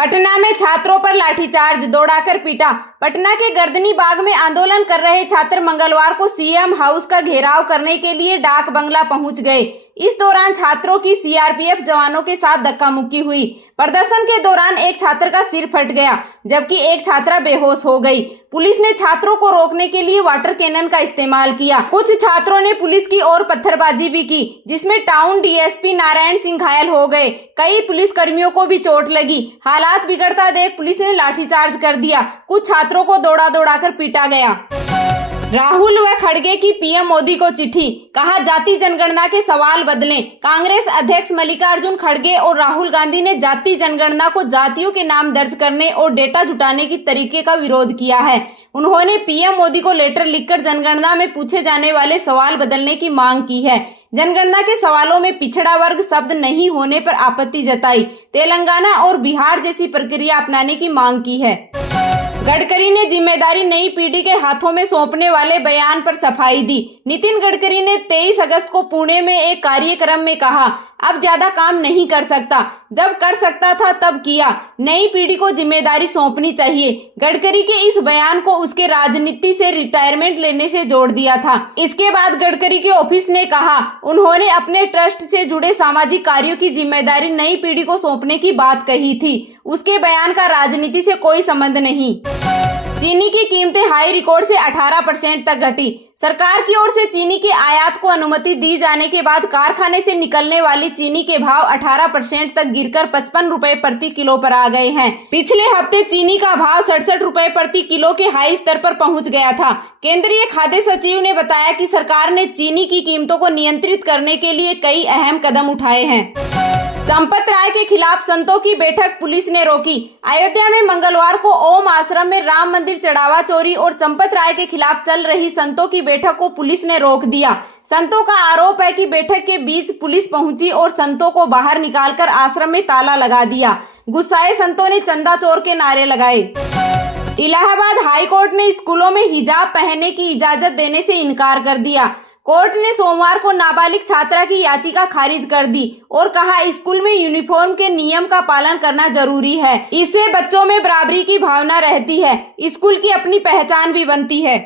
पटना में छात्रों पर लाठीचार्ज, दौड़ाकर पीटा। पटना के गर्दनी बाग में आंदोलन कर रहे छात्र मंगलवार को सीएम हाउस का घेराव करने के लिए डाक बंगला पहुंच गए। इस दौरान छात्रों की सीआरपीएफ जवानों के साथ धक्का मुक्की हुई। प्रदर्शन के दौरान एक छात्र का सिर फट गया, जबकि एक छात्रा बेहोश हो गई। पुलिस ने छात्रों को रोकने के लिए वाटर कैनन का इस्तेमाल किया। कुछ छात्रों ने पुलिस की ओर पत्थरबाजी भी की, जिसमें टाउन डीएसपी नारायण सिंह घायल हो गए। कई पुलिस कर्मियों को भी चोट लगी। हालात बिगड़ता देख पुलिस ने लाठीचार्ज कर दिया। कुछ छात्रों को दौड़ा कर पीटा गया। राहुल व खड़गे की पीएम मोदी को चिट्ठी, कहा जाति जनगणना के सवाल बदलें। कांग्रेस अध्यक्ष मल्लिकार्जुन खड़गे और राहुल गांधी ने जाति जनगणना को जातियों के नाम दर्ज करने और डेटा जुटाने की तरीके का विरोध किया है। उन्होंने पीएम मोदी को लेटर लिखकर जनगणना में पूछे जाने वाले सवाल बदलने की मांग की है। जनगणना के सवालों में पिछड़ा वर्ग शब्द नहीं होने पर आपत्ति जताई। तेलंगाना और बिहार जैसी प्रक्रिया अपनाने की मांग की है। गडकरी ने जिम्मेदारी नई पीढ़ी के हाथों में सौंपने वाले बयान पर सफाई दी। नितिन गडकरी ने 23 अगस्त को पुणे में एक कार्यक्रम में कहा, अब ज्यादा काम नहीं कर सकता, जब कर सकता था तब किया। नई पीढ़ी को जिम्मेदारी सौंपनी चाहिए। गडकरी के इस बयान को उसके राजनीति से रिटायरमेंट लेने से जोड़ दिया था। इसके बाद गडकरी के ऑफिस ने कहा उन्होंने अपने ट्रस्ट से जुड़े सामाजिक कार्यों की जिम्मेदारी नई पीढ़ी को सौंपने की बात कही थी। उसके बयान का राजनीति से कोई संबंध नहीं। चीनी की कीमतें हाई रिकॉर्ड से 18% तक घटी। सरकार की ओर से चीनी के आयात को अनुमति दी जाने के बाद कारखाने से निकलने वाली चीनी के भाव 18% तक गिरकर 55 रुपए प्रति किलो पर आ गए हैं। पिछले हफ्ते चीनी का भाव 67 रुपए प्रति किलो के हाई स्तर पर पहुंच गया था। केंद्रीय खाद्य सचिव ने बताया कि सरकार ने चीनी की कीमतों को नियंत्रित करने के लिए कई अहम कदम उठाए हैं। चंपत राय के खिलाफ संतों की बैठक पुलिस ने रोकी। अयोध्या में मंगलवार को ओम आश्रम में राम मंदिर चढ़ावा चोरी और चंपत राय के खिलाफ चल रही संतों की बैठक को पुलिस ने रोक दिया। संतों का आरोप है कि बैठक के बीच पुलिस पहुंची और संतों को बाहर निकालकर आश्रम में ताला लगा दिया। गुस्साए संतों ने चंदा चोर के नारे लगाए। इलाहाबाद हाई कोर्ट ने स्कूलों में हिजाब पहनने की इजाजत देने से इनकार कर दिया। कोर्ट ने सोमवार को नाबालिग छात्रा की याचिका खारिज कर दी और कहा स्कूल में यूनिफॉर्म के नियम का पालन करना जरूरी है। इससे बच्चों में बराबरी की भावना रहती है, स्कूल की अपनी पहचान भी बनती है।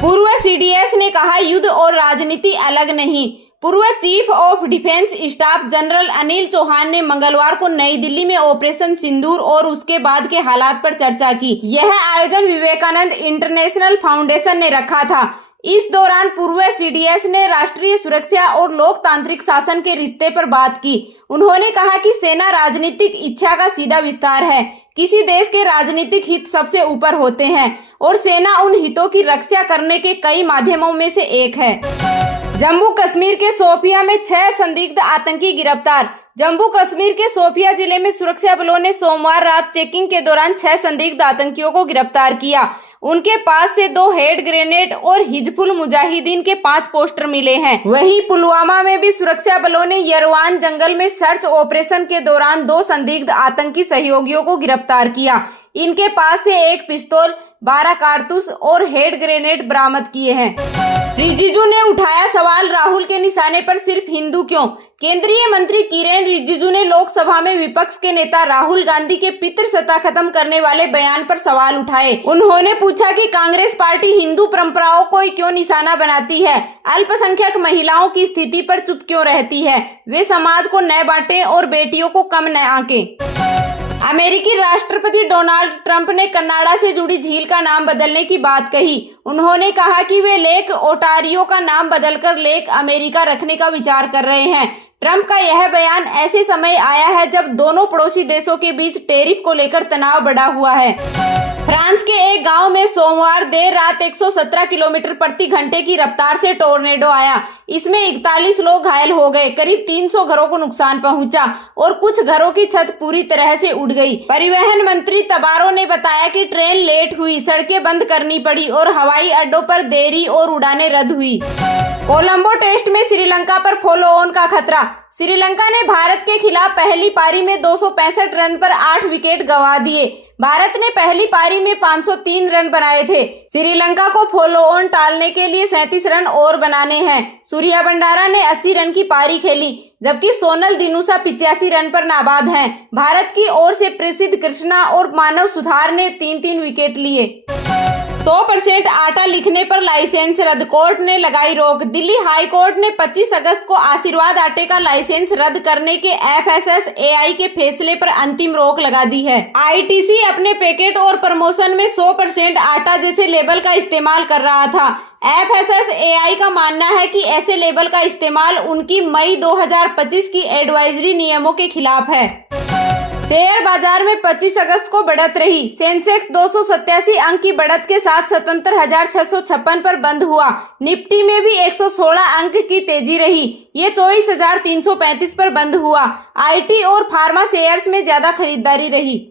पूर्व सीडीएस ने कहा युद्ध और राजनीति अलग नहीं। पूर्व chief of defence staff general Anil Chauhan ने मंगलवार को नई दिल्ली में ऑपरेशन सिंदूर और उसके बाद के हालात पर चर्चा की। यह आयोजन विवेकानंद इंटरनेशनल फाउंडेशन ने रखा था। इस दौरान पूर्व सीडीएस ने राष्ट्रीय सुरक्षा और लोकतांत्रिक शासन के रिश्ते पर बात की। उन्होंने कहा कि सेना राजनीतिक इच्छा का सीधा विस्तार है। किसी देश के राजनीतिक हित सबसे ऊपर होते हैं और सेना उन हितों की रक्षा करने के कई माध्यमों में से एक है। जम्मू कश्मीर के शोपियां में 6 संदिग्ध आतंकी गिरफ्तार। जम्मू कश्मीर के शोपियां जिले में सुरक्षा बलों ने सोमवार रात चेकिंग के दौरान 6 संदिग्ध आतंकियों को गिरफ्तार किया। उनके पास से 2 हैंड ग्रेनेड और हिजबुल मुजाहिदीन के 5 पोस्टर मिले हैं। वहीं पुलवामा में भी सुरक्षा बलों ने यरवान जंगल में सर्च ऑपरेशन के दौरान 2 संदिग्ध आतंकी सहयोगियों को गिरफ्तार किया। इनके पास से 1 पिस्तौल, 12 कारतूस और हैंड ग्रेनेड बरामद किए हैं। रिजिजू ने उठाया सवाल, राहुल के निशाने पर सिर्फ हिंदू क्यों? केंद्रीय मंत्री किरेन रिजिजू ने लोकसभा में विपक्ष के नेता राहुल गांधी के पितृसत्ता खत्म करने वाले बयान पर सवाल उठाए। उन्होंने पूछा कि कांग्रेस पार्टी हिंदू परंपराओं को क्यों निशाना बनाती है, अल्पसंख्यक महिलाओं की स्थिति पर चुप क्यों रहती है, वे समाज को न बांटे और बेटियों को कम न आंके। अमेरिकी राष्ट्रपति डोनाल्ड ट्रंप ने कनाडा से जुड़ी झील का नाम बदलने की बात कही। उन्होंने कहा कि वे लेक ओटारियो का नाम बदलकर लेक अमेरिका रखने का विचार कर रहे हैं। ट्रंप का यह बयान ऐसे समय आया है जब दोनों पड़ोसी देशों के बीच टैरिफ को लेकर तनाव बढ़ा हुआ है। फ्रांस के एक गांव में सोमवार देर रात 117 किलोमीटर प्रति घंटे की रफ्तार से टोर्नेडो आया। इसमें 41 लोग घायल हो गए, करीब 300 घरों को नुकसान पहुंचा और कुछ घरों की छत पूरी तरह से उड़ गई। परिवहन मंत्री तबारो ने बताया कि ट्रेन लेट हुई, सड़कें बंद करनी पड़ी और हवाई अड्डों पर देरी और उड़ानें रद्द हुई। कोलंबो टेस्ट में श्रीलंका पर फॉलो ऑन का खतरा। श्रीलंका ने भारत के खिलाफ पहली पारी में 265 रन पर 8 विकेट गंवा दिए। भारत ने पहली पारी में 503 रन बनाए थे। श्रीलंका को फॉलो ऑन टालने के लिए 37 रन और बनाने हैं। सूर्या भंडारा ने 80 रन की पारी खेली, जबकि सोनल दिनुसा 85 रन पर नाबाद हैं। भारत की ओर से प्रसिद्ध कृष्णा और मानव सुधार ने 3-3 विकेट लिए। 100% आटा लिखने पर लाइसेंस रद्द, कोर्ट ने लगाई रोक। दिल्ली हाई कोर्ट ने 25 अगस्त को आशीर्वाद आटे का लाइसेंस रद्द करने के FSSAI के फैसले पर अंतिम रोक लगा दी है। ITC अपने पैकेट और प्रमोशन में 100% आटा जैसे लेबल का इस्तेमाल कर रहा था। FSSAI का मानना है कि ऐसे लेबल का इस्तेमाल उनकी मई 2025 की एडवाइजरी नियमों के खिलाफ है। शेयर बाजार में 25 अगस्त को बढ़त रही। सेंसेक्स 287 अंक की बढ़त के साथ 77,656 पर बंद हुआ। निफ्टी में भी 116 अंक की तेजी रही। ये 24,335 पर बंद हुआ। IT और फार्मा शेयर्स में ज्यादा खरीदारी रही।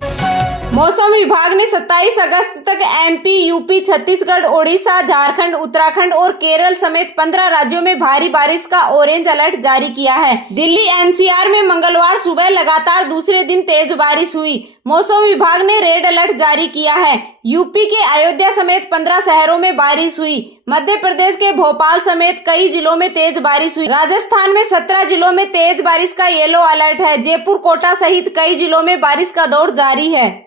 मौसम विभाग ने 27 अगस्त तक MP, UP, छत्तीसगढ़, ओडिशा, झारखंड, उत्तराखंड और केरल समेत 15 राज्यों में भारी बारिश का ऑरेंज अलर्ट जारी किया है। दिल्ली NCR में मंगलवार सुबह लगातार दूसरे दिन तेज बारिश हुई। मौसम विभाग ने रेड अलर्ट जारी किया है। यूपी के अयोध्या समेत 15 शहरों में बारिश हुई। मध्य प्रदेश के भोपाल समेत कई जिलों में तेज बारिश हुई। राजस्थान में 17 जिलों में तेज बारिश का येलो अलर्ट है। जयपुर, कोटा सहित कई जिलों में बारिश का दौर जारी है।